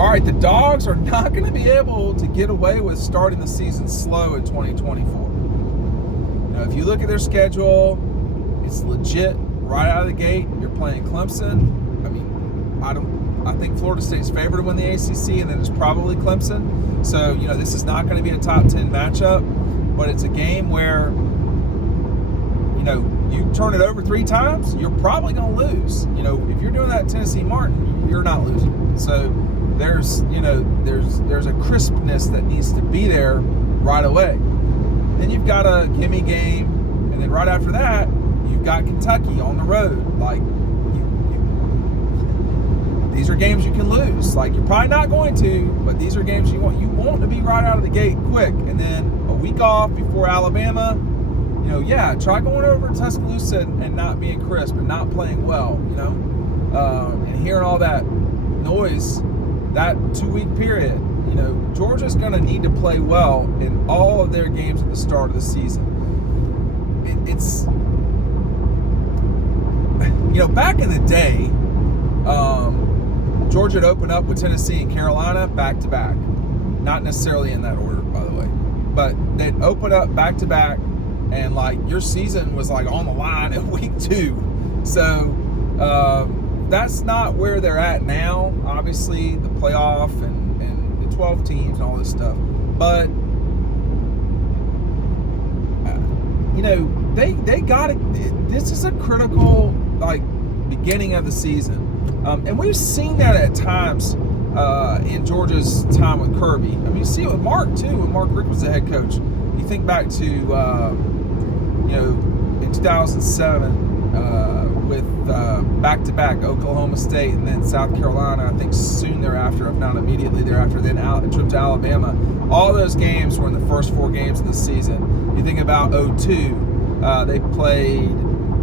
All right, the Dogs are not going to be able to get away with starting the season slow in 2024. If you look at their schedule, it's legit right out of the gate. You're playing Clemson. I think Florida State's favored to win the ACC, and then it's probably Clemson. So, this is not going to be a top 10 matchup, but it's a game where, you turn it over 3 times, you're probably going to lose. If you're doing that at Tennessee Martin, you're not losing. So there's a crispness that needs to be there right away. Then you've got a gimme game, and then right after that, you've got Kentucky on the road. These are games you can lose. You're probably not going to, but these are games you want to be right out of the gate quick. And then a week off before Alabama, try going over to Tuscaloosa and not being crisp and not playing well, and hearing all that noise, that 2-week period. Georgia's going to need to play well in all of their games at the start of the season. It's back in the day, Georgia had opened up with Tennessee and Carolina back-to-back. Not necessarily in that order, by the way. But they'd open up back-to-back, and, your season was, on the line at week 2. So, that's not where they're at now. Obviously, the playoff and the 12 teams and all this stuff. But, they got it. This is a critical, beginning of the season. And we've seen that at times in Georgia's time with Kirby. You see it with Mark, too, when Mark Richt was the head coach. You think back to, in 2007 with back-to-back Oklahoma State and then South Carolina, I think soon thereafter, if not immediately thereafter, then a trip to Alabama. All those games were in the first 4 games of the season. You think about 2002, they played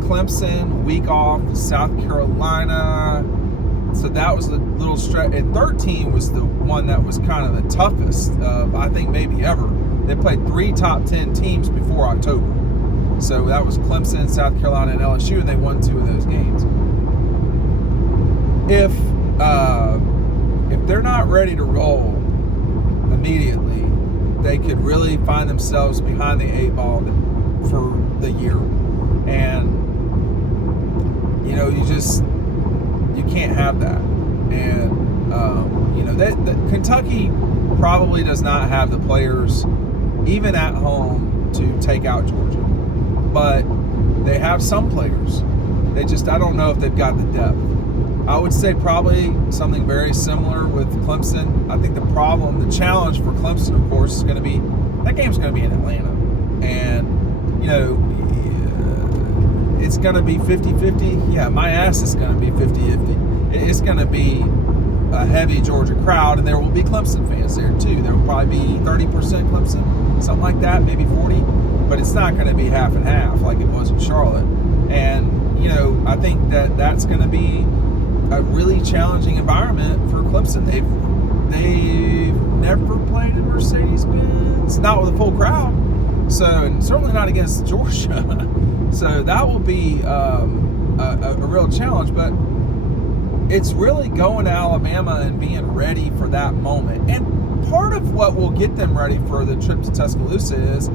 Clemson, week off, South Carolina. So that was a little stretch. And 13 was the one that was kind of the toughest of, I think, maybe ever. They played 3 top 10 teams before October. So that was Clemson, South Carolina, and LSU, and they won 2 of those games. If they're not ready to roll immediately, they could really find themselves behind the 8 ball for the year. And you can't have that. And, Kentucky probably does not have the players, even at home, to take out Georgia. But they have some players. I don't know if they've got the depth. I would say probably something very similar with Clemson. I think the challenge for Clemson, of course, is going to be, that game's going to be in Atlanta. And, it's going to be 50-50. Yeah, my ass is going to be 50-50. It's going to be a heavy Georgia crowd, and there will be Clemson fans there too. There will probably be 30% Clemson, something like that, maybe 40. But it's not going to be half and half like it was in Charlotte. And, I think that's going to be a really challenging environment for Clemson. They've never played in Mercedes-Benz, not with a full crowd. So, and certainly not against Georgia. So that will be a real challenge, but it's really going to Alabama and being ready for that moment. And part of what will get them ready for the trip to Tuscaloosa is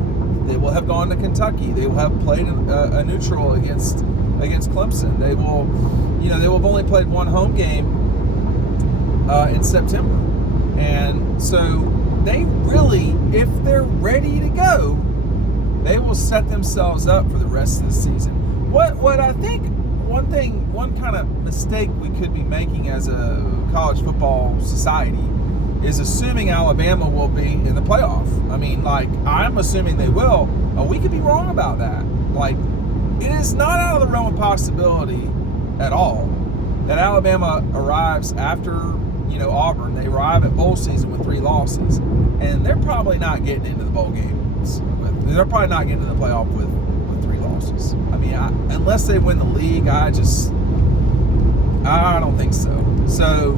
they will have gone to Kentucky. They will have played a neutral against Clemson. They will have only played 1 home game in September. And so they really, if they're ready to go, they will set themselves up for the rest of the season. What I think, one kind of mistake we could be making as a college football society is assuming Alabama will be in the playoff. I'm assuming they will. We could be wrong about that. It is not out of the realm of possibility at all that Alabama arrives after, Auburn. They arrive at bowl season with 3 losses. And they're probably not getting into the bowl games. They're probably not getting into the playoff with 3 losses. Unless they win the league, I don't think so. So,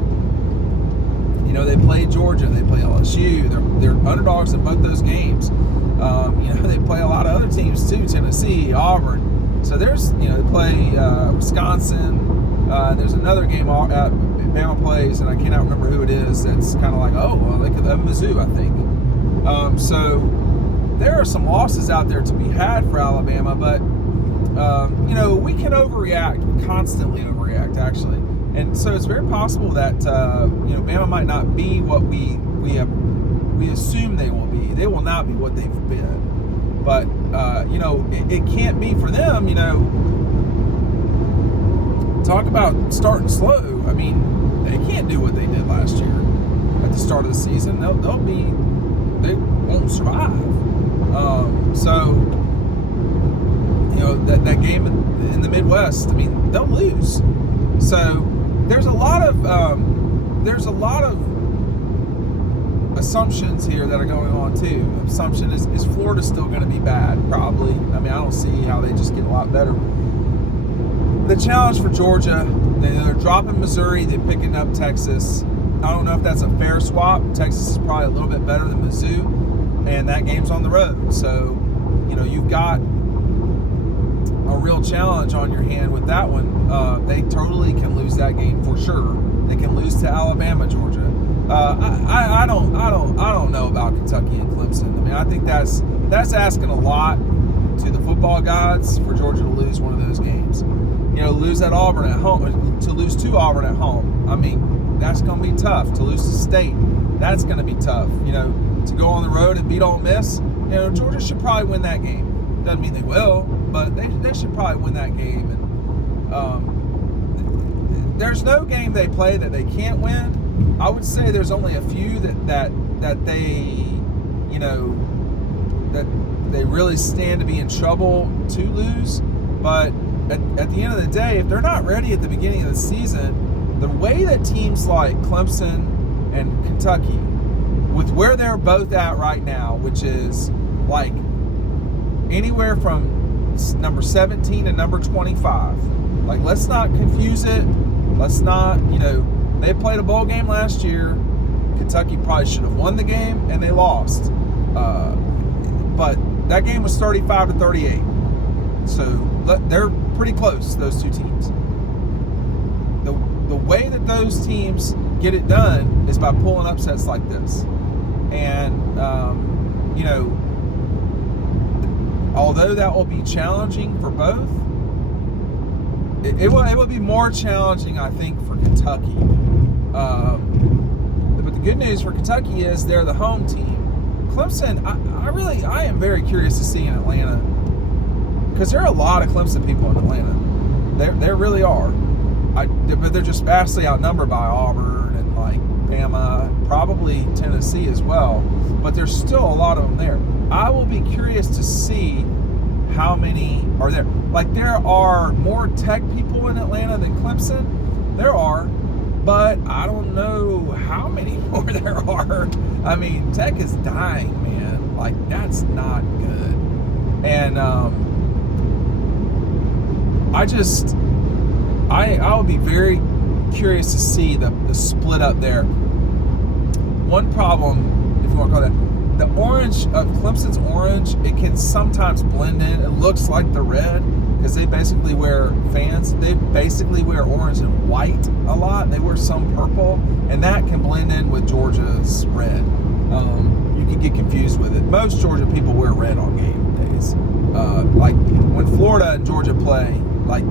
they play Georgia, they play LSU. They're underdogs in both those games. They play a lot of other teams too, Tennessee, Auburn. So there's, they play Wisconsin. There's another game, Bama plays, and I cannot remember who it is. That's kind of like, oh, well, they could have Mizzou, I think. So there are some losses out there to be had for Alabama, but we can overreact. We constantly overreact, actually, and so it's very possible that Bama might not be what we assume they will be. They will not be what they've been, but it can't be for them. Talk about starting slow. I mean, they can't do what they did last year at the start of the season. They won't survive. That game in the Midwest, I mean, they'll lose. So there's a lot of assumptions here that are going on too. Assumption is Florida still going to be bad? Probably. I mean, I don't see how they just get a lot better. The challenge for Georgia, they're dropping Missouri, they're picking up Texas. I don't know if that's a fair swap. Texas is probably a little bit better than Mizzou, and that game's on the road. So, you've got a real challenge on your hand with that one. They totally can lose that game for sure. They can lose to Alabama, Georgia. I don't know about Kentucky and Clemson. I mean, I think that's asking a lot to the football gods for Georgia to lose one of those games. Lose at Auburn at home, to lose to Auburn at home. I mean, that's going to be tough. To lose to State, that's going to be tough. To go on the road and beat Ole Miss, Georgia should probably win that game. Doesn't mean they will, but they should probably win that game. And there's no game they play that they can't win. I would say there's only a few that they really stand to be in trouble to lose. But at the end of the day, if they're not ready at the beginning of the season, the way that teams like Clemson and Kentucky, with where they're both at right now, which is like anywhere from number 17 to number 25, like, let's not confuse it. Let's not, they played a bowl game last year. Kentucky probably should have won the game, and they lost. But that game was 35-38. So they're pretty close, those two teams. The way that those teams get it done is by pulling upsets like this. And, although that will be challenging for both, it will be more challenging, I think, for Kentucky. But the good news for Kentucky is they're the home team. Clemson, I am very curious to see in Atlanta, because there are a lot of Clemson people in Atlanta. There really are. But they're just vastly outnumbered by Auburn and like Bama, probably Tennessee as well. But there's still a lot of them there. I will be curious to see how many are there. Like, there are more Tech people in Atlanta than Clemson. There are, but I don't know how many more there are. I mean, Tech is dying, man. Like, that's not good. And I will be very curious to see the split up there. One problem, if you want to call that, the orange of Clemson's orange, it can sometimes blend in. It looks like the red because they basically wear orange and white a lot. They wear some purple, and that can blend in with Georgia's red. You can get confused with it. Most Georgia people wear red on game days. Like when Florida and Georgia play, like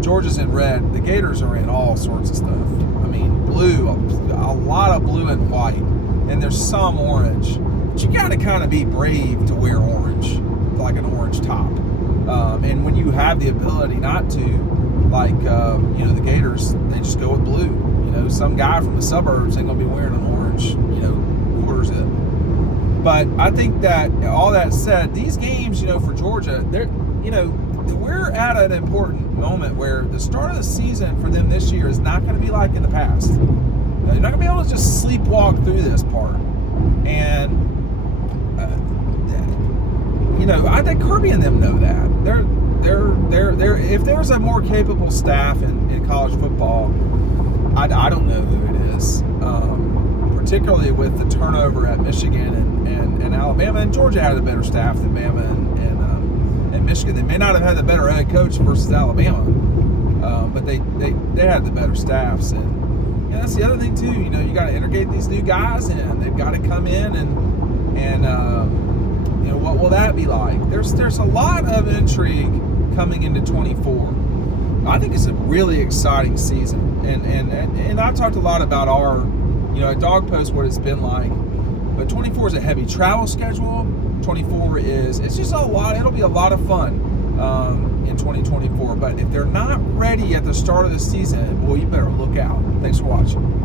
Georgia's in red, the Gators are in all sorts of stuff. I mean, blue, a lot of blue and white, and there's some orange. But you gotta kind of be brave to wear orange, like an orange top. And when you have the ability not to, like, the Gators, they just go with blue. Some guy from the suburbs ain't gonna be wearing an orange, quarter zip. But I think that all that said, these games, for Georgia, we're at an important moment where the start of the season for them this year is not going to be like in the past. You're not going to be able to just sleepwalk through this part. And, I think Kirby and them know that. They're if there's a more capable staff in college football, I don't know who it is. Particularly with the turnover at Michigan and Alabama, and Georgia had a better staff than Bama and Michigan. They may not have had the better head coach versus Alabama, but they had the better staffs. And Yeah, that's the other thing too. You know, you got to integrate these new guys in. They've got to come in and you know, what will that be like? There's a lot of intrigue coming into 24. I think it's a really exciting season, and I've talked a lot about our, you know, at Dawg Post what it's been like. But 24 is a heavy travel schedule. 24 it's just a lot. It'll be a lot of fun in 2024. But if they're not ready at the start of the season, well, you better look out. Thanks for watching.